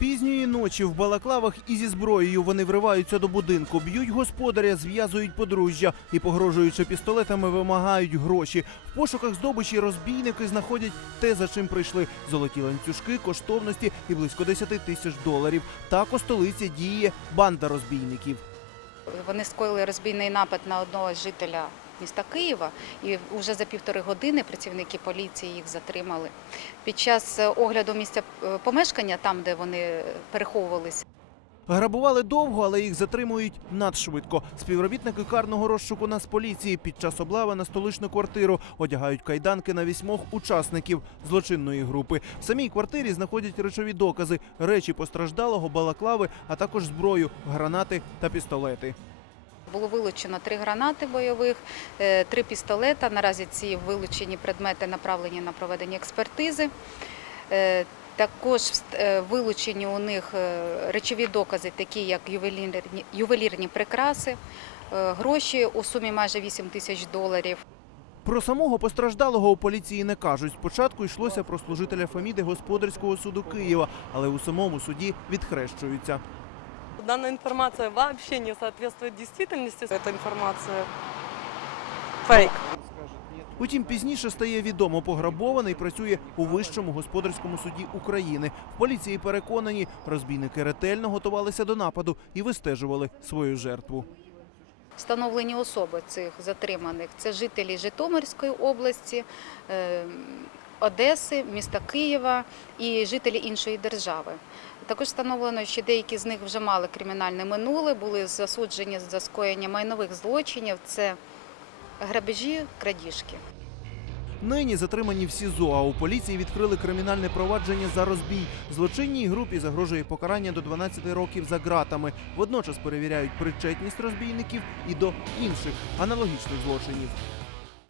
Пізньої ночі в балаклавах і зі зброєю вони вриваються до будинку, б'ють господаря, зв'язують подружжя і, погрожуючи пістолетами, вимагають гроші. В пошуках здобичі розбійники знаходять те, за чим прийшли: золоті ланцюжки, коштовності і близько 10 тисяч доларів. Так у столиці діє банда розбійників. Вони скоїли розбійний напад на одного жителя міста Києва, і вже за півтори години працівники поліції їх затримали. Під час е, огляду місця е, помешкання, там де вони переховувалися, Грабували довго, але їх затримують надшвидко. Співробітники карного розшуку Нацполіції під час облави на столичну квартиру одягають кайданки на вісьмох учасників злочинної групи. В самій квартирі знаходять речові докази, речі постраждалого, балаклави, а також зброю, гранати та пістолети. Було вилучено три гранати бойових, е, три пістолета. Наразі ці вилучені предмети направлені на проведення експертизи. Е, Також е, вилучені у них речові докази, такі як ювелірні, ювелірні прикраси, гроші у сумі майже 8 тисяч доларів. Про самого постраждалого у поліції не кажуть. Спочатку йшлося про служителя Фаміди господарського суду Києва, але у самому суді відхрещуються. Данная информация вообще не соответствует действительности. Эта информация фейк. Утім, пізніше стає відомо, пограбований працює у вищому господарському суді України. В поліції переконані, розбійники ретельно готувалися до нападу і вистежували свою жертву. Встановлені особи цих затриманих це жителі Житомирської області, е, Одеси, міста Києва і жителі іншої держави. Також встановлено, що деякі з них вже мали кримінальне минуле, були засуджені за скоєння майнових злочинів. Це грабежі, крадіжки. Нині затримані в СІЗО, а у поліції відкрили кримінальне провадження за розбій. Злочинній групі загрожує покарання до 12 років за ґратами. Водночас перевіряють причетність розбійників і до інших аналогічних злочинів.